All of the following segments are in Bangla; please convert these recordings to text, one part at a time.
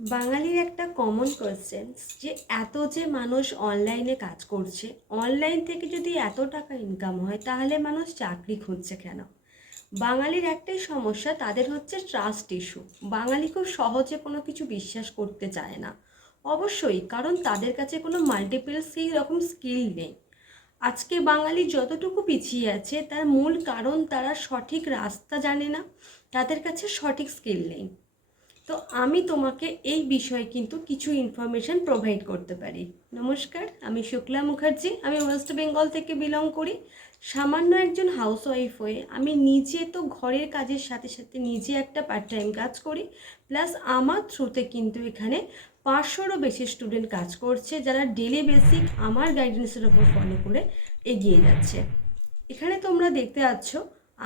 বাঙালির একটা কমন কোয়েশ্চেন যে এত যে মানুষ অনলাইনে কাজ করছে, অনলাইন থেকে যদি এত টাকা ইনকাম হয় তাহলে মানুষ চাকরি খুঁজছে কেন? বাঙালির একটাই সমস্যা, তাদের হচ্ছে ট্রাস্ট ইস্যু। বাঙালি খুব সহজে কোনো কিছু বিশ্বাস করতে চায় না। অবশ্যই, কারণ তাদের কাছে কোনো মাল্টিপল সেই রকম স্কিল নেই। আজকে বাঙালি যতটুকু পিছিয়ে আছে তার মূল কারণ তারা সঠিক রাস্তা জানে না, তাদের কাছে সঠিক স্কিল নেই। তো আমি তোমাকে এই বিষয়ে কিন্তু কিছু ইনফরমেশন প্রোভাইড করতে পারি। নমস্কার, আমি শুক্লা মুখার্জি, আমি ওয়েস্ট বেঙ্গল থেকে বিলং করি। সামান্য একজন হাউসওয়াইফ হয়ে আমি নিজে তো ঘরের কাজের সাথে সাথে নিজে একটা পার্ট টাইম কাজ করি, প্লাস আমার থ্রুতে কিন্তু এখানে 500রও বেশি স্টুডেন্ট কাজ করছে, যারা ডেলি বেসিক আমার গাইডেন্সের ওপর ফলো করে এগিয়ে যাচ্ছে। এখানে তোমরা দেখতে পাচ্ছ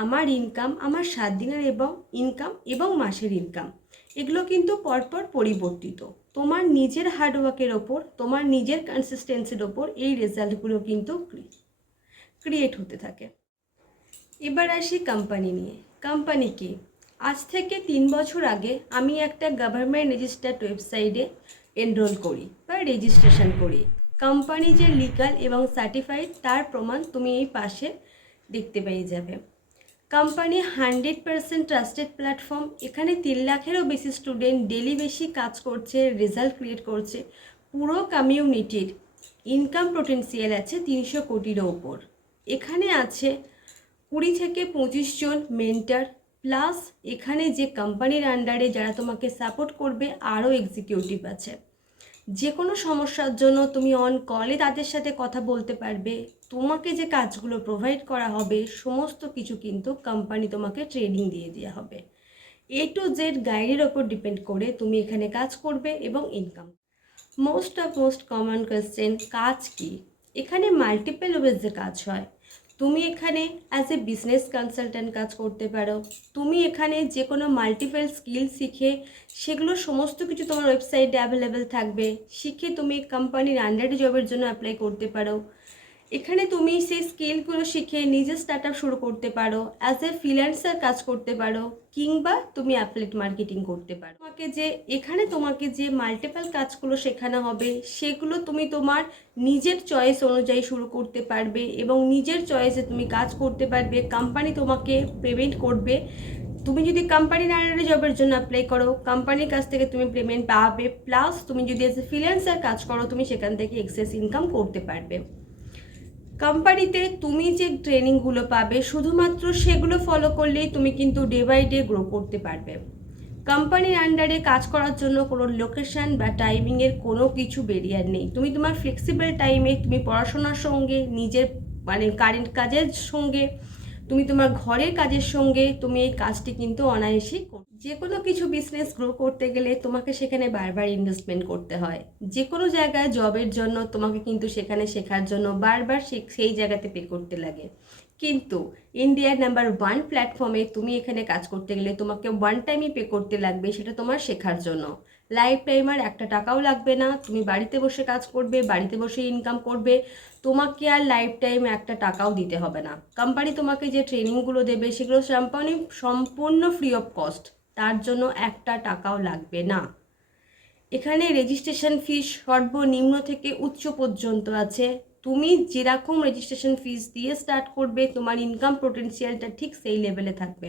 আমার ইনকাম, আমার 7 দিনের ইনকাম এবং মাসের ইনকাম, এগুলো কিন্তু পরপর পরিবর্তিত। তোমার নিজের হার্ডওয়ার্কের ওপর, তোমার নিজের কনসিস্টেন্সির ওপর এই রেজাল্টগুলো কিন্তু ক্রিয়েট হতে থাকে। এবার আসি কোম্পানি নিয়ে। কোম্পানি কি? আজ থেকে 3 বছর আগে আমি একটা গভর্নমেন্ট রেজিস্টার্ড ওয়েবসাইটে এনরোল করি বা রেজিস্ট্রেশন করি। কোম্পানি যে লিগাল এবং সার্টিফাইড তার প্রমাণ তুমি এই পাশে দেখতে পেয়ে যাবে। Company 100% trusted platform. এখানে 3 লাখেরও বেশি স্টুডেন্ট ডেলি বেশি কাজ করছে, রেজাল্ট ক্রিয়েট করছে। পুরো কমিউনিটির ইনকাম পোটেন্সিয়াল আছে 300 কোটিরও ওপর। এখানে আছে 20 থেকে 25 জন মেন্টার, প্লাস এখানে যে কোম্পানির আন্ডারে যারা তোমাকে সাপোর্ট করবে আরও এক্সিকিউটিভ আছে। যে কোনো সমস্যার জন্য তুমি অন কলে তাদের সাথে কথা বলতে পারবে। তোমাকে যে কাজগুলো প্রোভাইড করা হবে সমস্ত কিছু কিন্তু কোম্পানি তোমাকে ট্রেনিং দিয়ে দেওয়া হবে। A to Z গাইডের ওপর ডিপেন্ড করে তুমি এখানে কাজ করবে এবং ইনকাম। মোস্ট কমন কোয়েশ্চেন, কাজ কি? এখানে মাল্টিপল ওয়েজে কাজ হয়। তুমি এখানে অ্যাজ এ বিজনেস কনসালট্যান্ট কাজ করতে পারো। তুমি এখানে যে কোনো মাল্টিপল স্কিল শিখে, সেগুলো সমস্ত কিছু তোমার ওয়েবসাইটে অ্যাভেলেবেল থাকবে, শিখে তুমি কোম্পানির আন্ডারে জবের জন্য অ্যাপ্লাই করতে পারো। এখানে তুমি সেই স্কিলগুলো শিখে নিজের স্টার্ট আপ শুরু করতে পারো, অ্যাজ এ ফ্রিল্যান্সার কাজ করতে পারো, কিংবা তুমি অ্যাফিলিয়েট মার্কেটিং করতে পারো। তোমাকে যে মাল্টিপল কাজগুলো শেখানো হবে সেগুলো তুমি তোমার নিজের চয়েস অনুযায়ী শুরু করতে পারবে এবং নিজের চয়েসে তুমি কাজ করতে পারবে। কোম্পানি তোমাকে পেমেন্ট করবে। তুমি যদি কোম্পানির আন্ডারে জবের জন্য অ্যাপ্লাই করো, কোম্পানির কাছ থেকে তুমি পেমেন্ট পাবে, প্লাস তুমি যদি এজ এ ফ্রিল্যান্সার কাজ করো তুমি সেখান থেকে এক্সেস ইনকাম করতে পারবে। কোম্পানিতে তুমি যে ট্রেনিংগুলো পাবে শুধুমাত্র সেগুলো ফলো করলেই তুমি কিন্তু ডে বাই ডে গ্রো করতে পারবে। কোম্পানির আন্ডারে কাজ করার জন্য কোনো লোকেশন বা টাইমিংয়ের কোনো কিছু ব্যারিয়ার নেই। তুমি তোমার ফ্লেক্সিবল টাইমে তুমি পড়াশোনার সঙ্গে, নিজের কারেন্ট কাজের সঙ্গে, তুমি তোমার ঘরের কাজের সঙ্গে তুমি এই কাজটি কিন্তু অনায়াসেই যে কোনো কিছু বিজনেস গ্রো করতে গেলে তোমাকে সেখানে বারবার ইনভেস্টমেন্ট করতে হয়। যে কোনো জায়গায় জবের জন্য তোমাকে কিন্তু সেখানে শেখার জন্য বারবার সেই জায়গাতে পে করতে লাগে। কিন্তু ইন্ডিয়ার নাম্বার 1 প্ল্যাটফর্মে তুমি এখানে কাজ করতে গেলে তোমাকে ওয়ান টাইমই পে করতে লাগবে, সেটা তোমার শেখার জন্য। লাইফ টাইম আর একটা টাকাও লাগবে না। তুমি বাড়িতে বসে কাজ করবে, বাড়িতে বসে ইনকাম করবে, তোমাকে আর লাইফ টাইম একটা টাকাও দিতে হবে না। কোম্পানি তোমাকে যে ট্রেনিংগুলো দেবে সেগুলো সম্পূর্ণ ফ্রি অফ কস্ট, তার জন্য একটা টাকাও লাগবে না। এখানে রেজিস্ট্রেশন ফিস সর্বনিম্ন থেকে উচ্চ পর্যন্ত আছে। তুমি যেরকম রেজিস্ট্রেশন ফিস দিয়ে স্টার্ট করবে তোমার ইনকাম পোটেনশিয়ালটা ঠিক সেই লেভেলে থাকবে।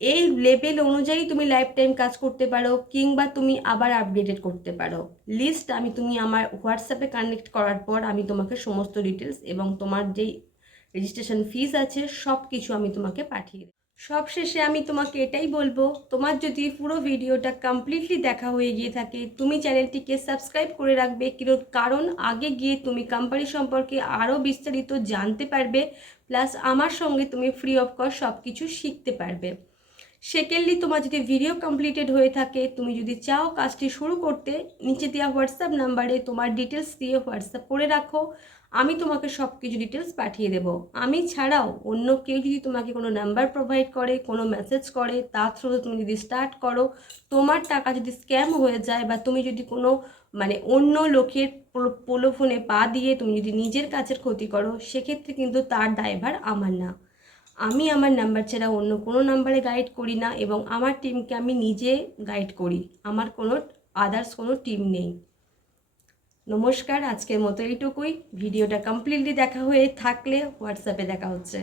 এই লেভেল অনুযায়ী তুমি লাইফ টাইম কাজ করতে পারো, কিংবা তুমি আবার আপগ্রেডেড করতে পারো। লিস্ট তুমি আমার হোয়াটসঅ্যাপে কানেক্ট করার পর আমি তোমাকে সমস্ত ডিটেলস এবং তোমার যেই রেজিস্ট্রেশন ফিস আছে সব কিছু আমি তোমাকে পাঠিয়ে দেব। সবশেষে আমি তোমাকে এটাই বলবো, তোমার যদি পুরো ভিডিওটা কমপ্লিটলি দেখা হয়ে গিয়ে থাকে তুমি চ্যানেলটিকে সাবস্ক্রাইব করে রাখবে, কারণ আগে গিয়ে তুমি কোম্পানি সম্পর্কে আরও বিস্তারিত জানতে পারবে, প্লাস আমার সঙ্গে তুমি ফ্রি অফ কস্ট সব কিছু শিখতে পারবে। সেকেন্ডলি, তোমার যদি ভিডিও কমপ্লিটেড হয়ে থাকে, তুমি যদি চাও কাজটি শুরু করতে, নিচে দেওয়া হোয়াটসঅ্যাপ নাম্বারে তোমার ডিটেলস দিয়ে হোয়াটসঅ্যাপ করে রাখো, আমি তোমাকে সব কিছু ডিটেলস পাঠিয়ে দেব। আমি ছাড়াও অন্য কেউ যদি তোমাকে কোনো নাম্বার প্রোভাইড করে, কোনো মেসেজ করে, তার থ্রুতে তুমি যদি স্টার্ট করো, তোমার টাকা যদি স্ক্যাম হয়ে যায় বা তুমি যদি কোনো অন্য লোকের প্রলোভনে পা দিয়ে তুমি যদি নিজের কাজের ক্ষতি করো, সেক্ষেত্রে কিন্তু তার দায়ভার আমার না। আমি আমার নাম্বার ছাড়া অন্য কোনো নাম্বারে গাইড করি না এবং আমার টিমকে আমি নিজে গাইড করি। আমার কোনো আদার্স কোনো টিম নেই। নমস্কার, আজকের মতো এইটুকুই। ভিডিওটা কমপ্লিটলি দেখা হয়ে থাকলে হোয়াটসঅ্যাপে দেখা হচ্ছে।